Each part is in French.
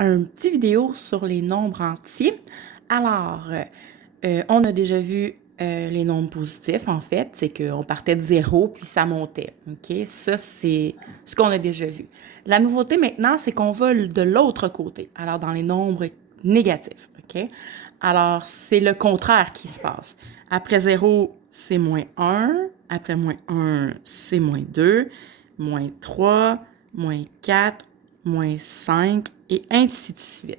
un petit vidéo sur les nombres entiers. Alors, on a déjà vu les nombres positifs, en fait, c'est qu'on partait de 0 puis ça montait, OK? Ça, c'est ce qu'on a déjà vu. La nouveauté maintenant, c'est qu'on va de l'autre côté, alors dans les nombres négatifs, OK? Alors, c'est le contraire qui se passe. Après 0, c'est moins 1. Après moins 1, c'est moins 2, moins 3, moins 4, moins 5, et ainsi de suite.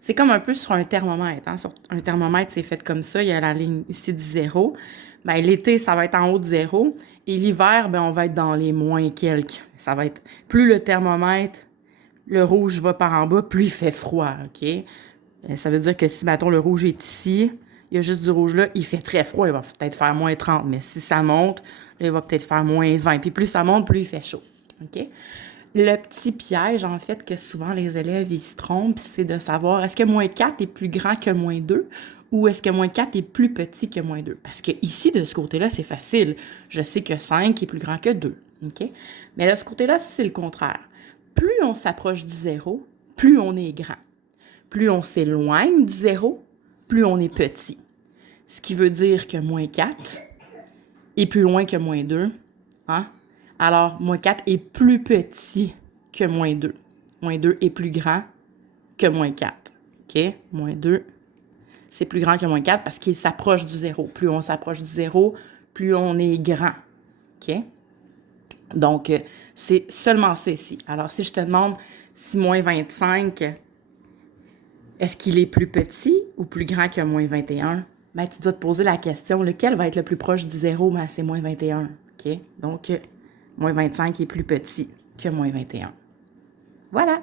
C'est comme un peu sur un thermomètre. Hein? Sur un thermomètre, c'est fait comme ça. Il y a la ligne ici du 0. Ben, l'été, ça va être en haut de 0. Et l'hiver, ben, on va être dans les moins quelques. Ça va être plus le thermomètre, le rouge va par en bas, plus il fait froid. OK? Ça veut dire que si, mettons, le rouge est ici, il y a juste du rouge là, il fait très froid, il va peut-être faire moins 30. Mais si ça monte, là, il va peut-être faire moins 20. Puis plus ça monte, plus il fait chaud. OK? Le petit piège, en fait, que souvent les élèves, ils se trompent, c'est de savoir est-ce que moins 4 est plus grand que moins 2 ou est-ce que moins 4 est plus petit que moins 2? Parce que ici, de ce côté-là, c'est facile. Je sais que 5 est plus grand que 2. OK? Mais de ce côté-là, c'est le contraire. Plus on s'approche du 0, plus on est grand. Plus on s'éloigne du 0, plus on est petit. Ce qui veut dire que moins 4 est plus loin que moins 2. Hein? Alors, moins 4 est plus petit que moins 2. Moins 2 est plus grand que moins 4. OK? Moins 2, c'est plus grand que moins 4 parce qu'il s'approche du 0. Plus on s'approche du 0, plus on est grand. OK? Donc, c'est seulement ça ici. Alors, si je te demande si moins 25, est-ce qu'il est plus petit ou plus grand que moins 21? Ben, tu dois te poser la question, lequel va être le plus proche du 0? Ben, c'est moins 21. OK? Donc, moins 25 est plus petit que moins 21. Voilà!